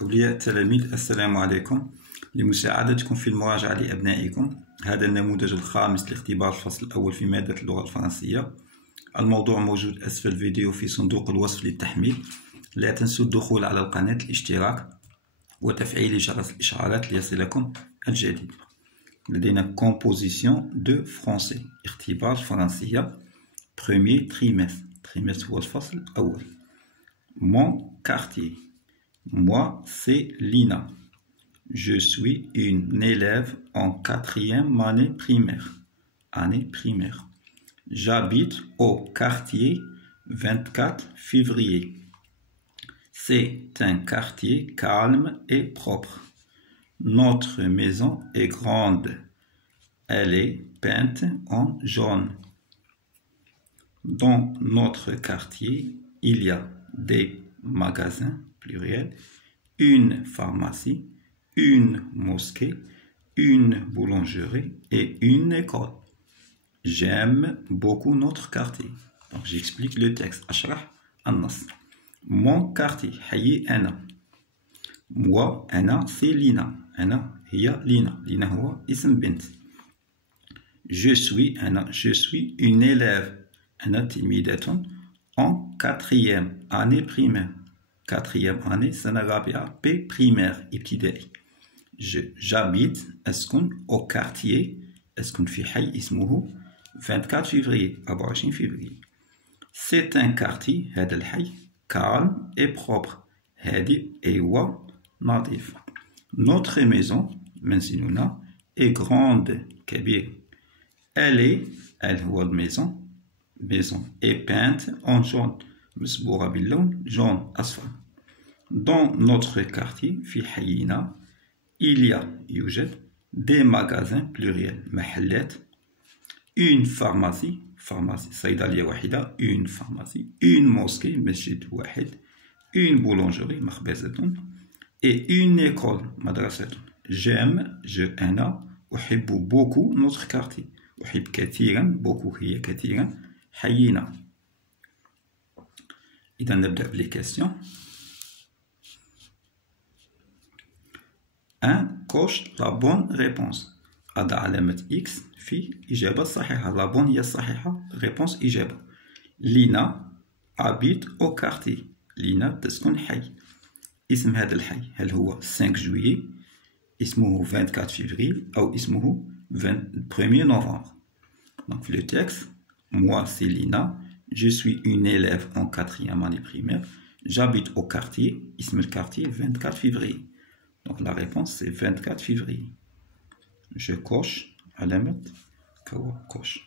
أولياء التلاميذ السلام عليكم. لمساعدتكم في المراجعة لأبنائكم هذا النموذج الخامس لاختبار الفصل الأول في مادة اللغة الفرنسية. الموضوع موجود أسفل الفيديو في صندوق الوصف للتحميل. لا تنسوا الدخول على القناة، الاشتراك وتفعيل جرس الإشعارات ليصلكم الجديد. لدينا composition de français، اختبار الفرنسية premier trimestre هو الفصل الأول. Mon quartier. Moi, c'est Lina. Je suis une élève en 4e année primaire. J'habite au quartier 24 février. C'est un quartier calme et propre. Notre maison est grande. Elle est peinte en jaune. Dans notre quartier, il y a des magasins, pluriel, une pharmacie, une mosquée, une boulangerie et une école. J'aime beaucoup notre quartier. Donc j'explique le texte. أشرح النص. Mon quartier. حيي أنا. Moi أنا c'est Lina. أنا هي لينا. لينا هو اسم بنت. Je suis une élève. أنا تلميذة en 4e année primaire. 4e année سنة رابعة B primaire ابتدائي. J'habite أسكن au quartier أسكن في حي اسمه 24 février 24 février. C'est un quartier هذا الحي calme et propre هادئ ونظيف. Notre maison منزلنا est grande كبير. Elle هو الميزون est peinte en jaune مصبوغة باللون jaune أصفر. Dans notre quartier في حينا يوجد des magasins pluriel محلات, une pharmacie صيدلية واحدة, une pharmacie, une mosquée مسجد واحد, une boulangerie مخبزة et une école مدرسة. أنا أحب beaucoup notre quartier. أحب كثيرا beaucoup هي كثيرا حينا. إذا نبدأ بالكيستيون. 1. coche la bonne réponse. أضع علامة X في إجابة صحيحة. la bonne هي الصحيحة. réponse إجابة. لينا habite au quartier. لينا تسكن حي. اسم هذا الحي هل هو 5 juillet اسمه 24 février أو اسمه 1er novembre. Donc le texte. Moi c'est Lina. Je suis une élève en 4e année primaire. J'habite au quartier. اسم الكارتيه 24 février. Donc la réponse c'est 24 février. Je coche علامة coche.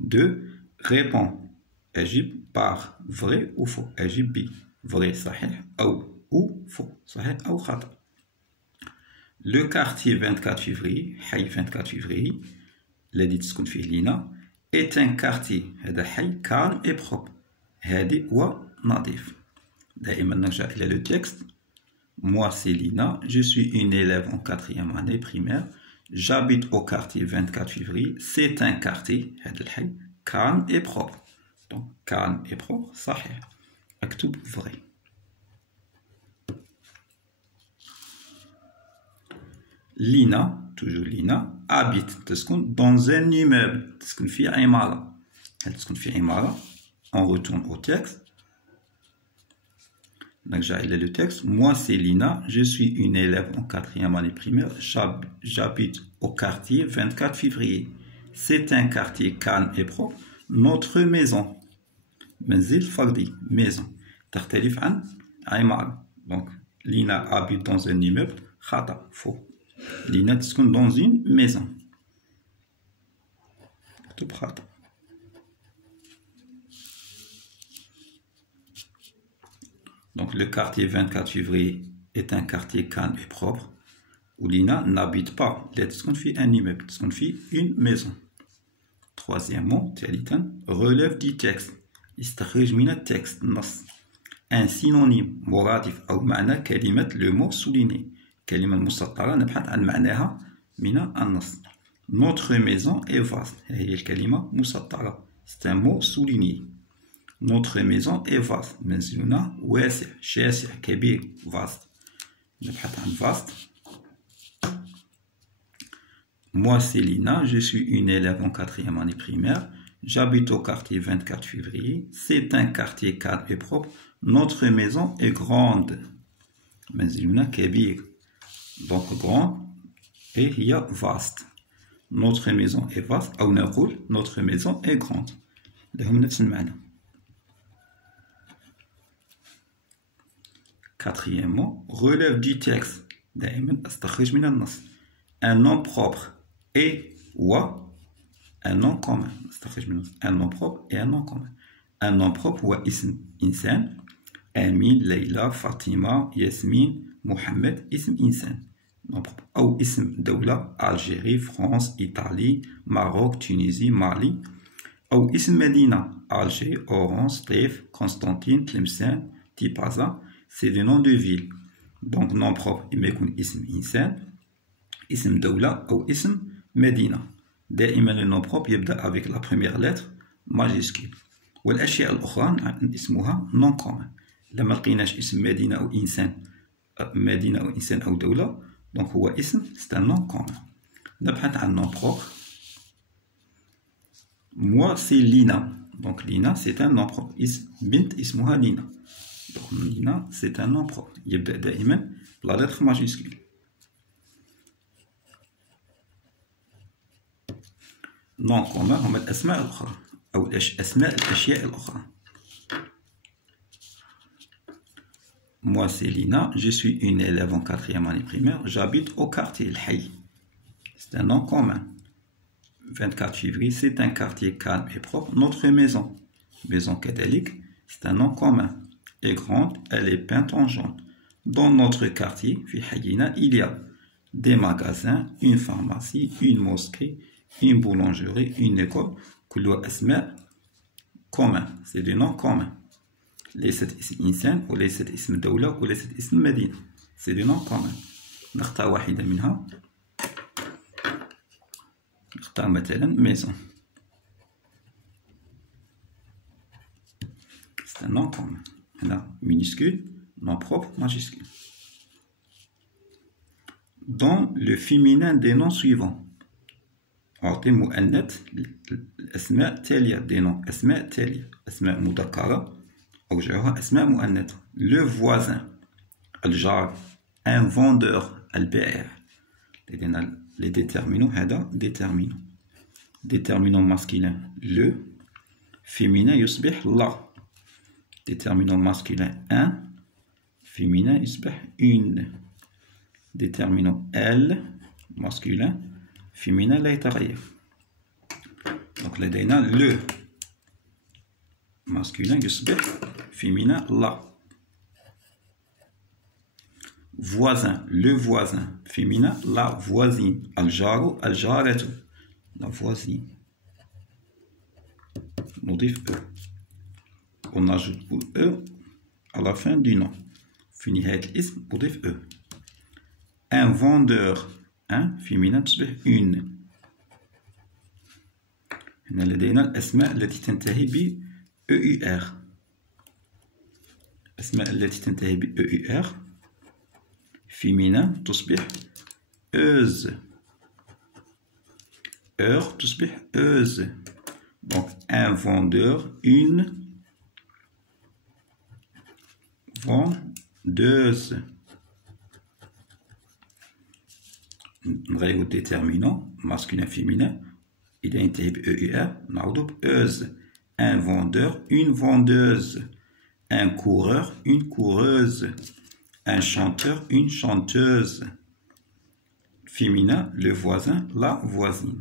2. Réponds. أجب par vrai ou faux. أجب ب vrai صحيح ou faux صحيح أو خطأ. Le quartier 24 février حي 24 février الذي تسكن فيه لينا est un quartier هذا حي calme et propre هادئ ونظيف. دائما نرجع إلى le texte. Moi c'est Lina, je suis une élève en 4e année primaire. J'habite au quartier 24 février. C'est un quartier هذا الحي calme et propre. Donc calme et propre صحيح. أكتب vrai. Lina, toujours Lina, habite تسكن dans un immeuble. تسكن في عمارة. هل تسكن في عمارة؟ On retourne au texte. نرجع إلى le texte. Moi c'est Lina, je suis une élève en 4e année primaire. J'habite au quartier 24 février. C'est un quartier calme et propre. Notre maison منزل فردي maison تختلف عن عمارة. Donc Lina habite dans un immeuble خطأ faux. Lina تسكن dans une maison. اكتب خطأ. Donc le quartier 24 février est un quartier calme et propre où Lina n'habite pas. لا تسكن في un immeuble تسكن في une maison. Troisièmement, relève du texte. استخرج من التكست النص. Un synonyme مرادف أو معنى كلمة le mot souligné. كلمة مسطرة نبحث عن معناها من النص. Notre maison est vaste. هي الكلمة مسطرة. C'est un mot souligné. Notre maison est vaste. منزلنا واسع شاسع كبير vaste. نبحث عن vaste. Moi, c'est Lina, je suis une élève en 4e année primaire. J'habite au quartier 24 février. C'est un quartier calme et propre. Notre maison est grande. منزلنا كبير. Donc grand et il y a vaste. Notre maison est vaste. أو نقول notre maison est grande. لهم نفس المعنى. Quatrièmement, relève du texte. دائما استخرج من النص. Un nom propre et ou un nom commun. Un nom propre et un nom commun. Un nom propre هو اسم إنسان. أمين، ليلى، فاطمة، ياسمين، محمد. اسم إنسان. nom propre. أو اسم دولة. Algérie, France, Italie, Maroc, Tunisie, Mali. أو اسم مدينة. Alger, Oran, Stef, Constantine, Tlemcen, Tipaza. C'est des noms de villes. Donc nom propre إما يكون اسم إنسان، اسم دولة أو اسم مدينة. دائما le nom propre يبدأ avec la première lettre majuscule. والأشياء الأخرى اسمها non commun. لما لقيناش اسم مدينة أو إنسان، مدينة أو إنسان أو دولة، donc هو اسم c'est un nom commun. نبحث عن nom propre. Moi c'est Lina. Donc Lina c'est un nom propre. بنت اسمها لينا. Donc Lina c'est un nom propre. يبدأ دائما la lettre majuscule. nom commun هما الأسماء الأخرى أو أسماء الأشياء الأخرى. Moi c'est Lina, je suis une élève en 4e année primaire, j'habite au quartier El Hay. C'est un nom commun. 24 février, c'est un quartier calme et propre. Notre maison, maison Kadalik, c'est un nom commun. Est grande, elle est peinte en jaune. Dans notre quartier, في حينا, il y a des magasins, une pharmacie, une mosquée, une boulangerie, une école. كلها أسماء commun, c'est des noms communs. ليست اسم إنسان وليست اسم دولة وليست اسم مدينة. c'est des noms communs. نختار واحدة منها. نختار مثلا maison. c'est un nom commun. هنا minuscule, nom propre, majuscule. Dans le féminin des noms suivants. أعطي مؤنث الأسماء التالية. des noms أسماء تالية. أسماء مذكرة أوجهها أسماء مؤنثة. le voisin. الجار. un vendeur. البائع. les déterminants هذا déterminant. déterminant masculin le. féminin يصبح la. déterminant masculin un. féminin يصبح une. déterminant elle masculin féminin لا يتغير. donc لدينا le masculin يصبح féminin la. voisin le voisin féminin la voisine. الجار الجارة la voisine. نضيف e. on ajoute e à la fin du nom. في نهاية الاسم نضيف e. un vendeur un féminin تصبح une. هنا لدينا الأسماء التي تنتهي ب EUR. الأسماء التي تنتهي ب EUR féminin تصبح euse. heure تصبح euse. donc un vendeur une vendeuse. نغيرو déterminant masculin féminin إذا ينتهي ب EUR نعوضو ب euse. un vendeur une vendeuse. un coureur une coureuse. un chanteur une chanteuse. féminin le voisin la voisine.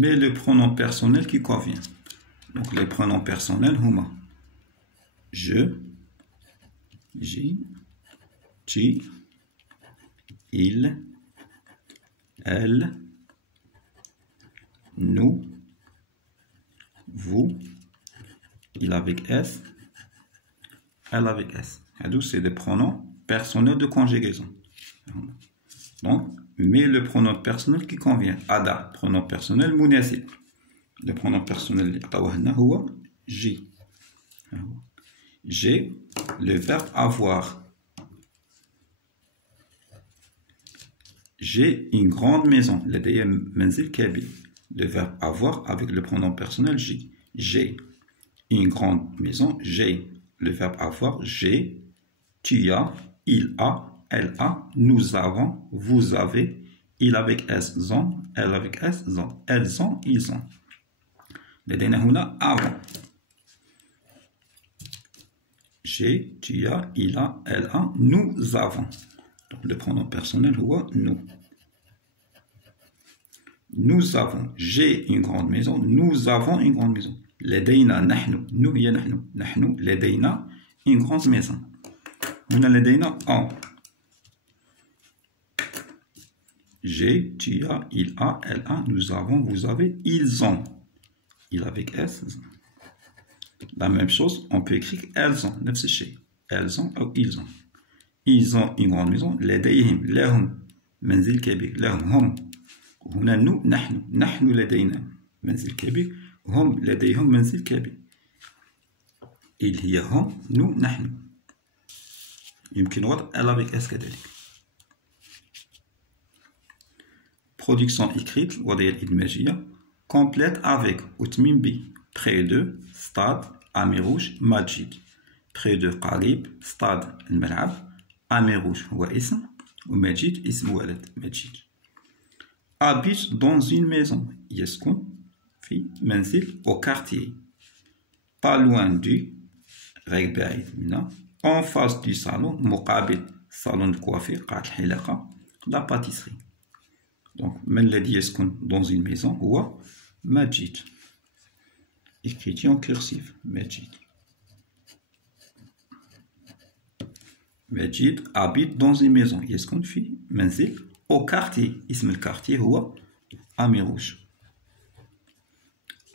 mais le pronom personnel qui convient. donc les pronoms personnels هما je, j'ai, tu, il, elle, nous, vous, il avec S, elle avec S. C'est des pronoms personnels de conjugaison. Donc, mais le pronom personnel qui convient. Ada, pronom personnel munasib. Le pronom personnel اللي عطاوه لنا هو J. J'ai le verbe avoir. J'ai une grande maison. لدي منزل كبير. Le verbe avoir avec le pronom personnel j'ai. J'ai une grande maison. J'ai le verbe avoir. J'ai, tu as, il a, elle a, nous avons, vous avez, il avec S, ont, elle avec S, ont, elles ont, ils ont. لدينا هنا avant. J'ai, tu as, il a, elle a, nous avons. Donc le pronom personnel هو nous. Nous avons, j'ai une grande maison, nous avons une grande maison. لدينا نحن, nous هي نحن, نحن لدينا une grande maison. هنا لدينا en. J'ai, tu as, il a, elle a, nous avons, vous avez, ils ont. Il avec S. La même chose, on peut écrire elles ont, نفس الشيء. Elles ont ou ils ont. Ils ont une grande maison. لديهم, لهم منزل كبير. لهم هم. هنا نحن لدينا منزل كبير. هم لديهم منزل كبير. il هي هم, nous نحن. يمكن وضع elle avec S كذلك. Production écrite وضعية الإدماجية complète avec وتميم ب près de stade أميروج ماجيد. près de قريب stade الملعب أميروج هو اسم وماجيد اسم ولد ماجيد. habite dans une maison يسكن في منزل au quartier pas loin du غير بعيد منه en face du salon مقابل salon de coiffure قاعة الحلاقة la pâtisserie. donc من الذي يسكن dans une maison هو ماجيد. écrit en cursive ماجيد. ماجيد habite dans une maison يسكن في منزل au quartier. اسم الكارتيه هو أميروج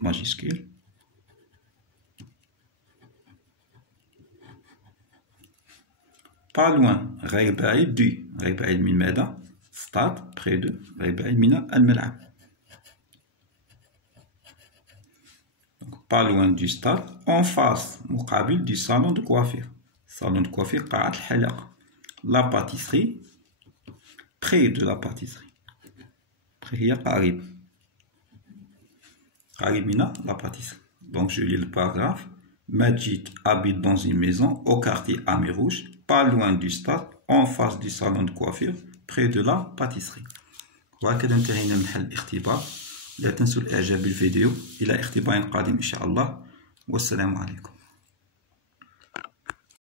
majuscule. pas loin غير بعيد du غير بعيد من ماذا؟ stade près de غير بعيد من الملعب. donc pas loin du stade en face مقابل du salon de coiffure. salon de coiffure قاعة الحلاقة. la pâtisserie près de la pâtisserie. près هي قريب. قريب من la pâtisserie. donc je lis le paragraphe. Majid habite dans une maison au quartier Amérouge, pas loin du stade, en face du salon de coiffure, près de la pâtisserie. وهكذا انتهينا من حل الاختبار. لا تنسوا الاعجاب بالفيديو. الى اختبار قادم ان شاء الله والسلام عليكم.